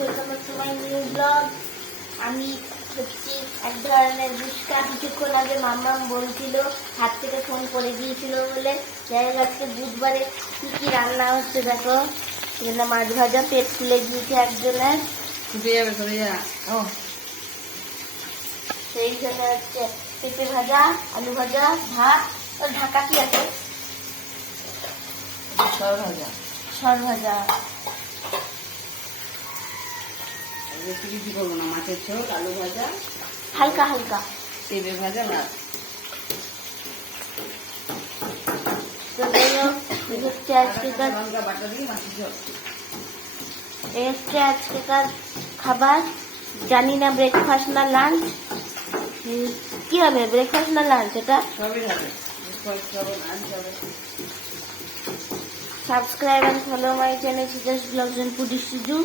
Welcome to my new blog. আমি হচ্ছে এক ধরনের দুষ্টা। কিছুক্ষণ আগে মাম্মাম বলছিল হাত থেকে ফোন পড়ে গিয়েছিল বলে। যাই হোক, আজকে বুধবারে কী কী রান্না হচ্ছে দেখো। এখানে মাছ ভাজা, পেট ফুলে গিয়েছে একজনের। ও সেই জন্য হচ্ছে পেঁপে ভাজা, আলু ভাজা, ভাত। ওর ঢাকা কি আছে? সর ভাজা। কিছু করবো না, মাছের ঝোল, আলু ভাজা, হালকা হালকা পেঁপে ভাজা, ভাত। তো যাই হোক, এই হচ্ছে আজকেকার লঙ্কা বাটা দিয়ে মাছের ঝোল। এই হচ্ছে আজকেকার খাবার। জানি না ব্রেকফাস্ট না লাঞ্চ। কি হবে, ব্রেকফাস্ট না লাঞ্চ? এটা সবই হবে, ব্রেকফাস্ট হবে, লাঞ্চ হবে। Subscribe and follow my channel Sujash Vlogs and Foodie Suju.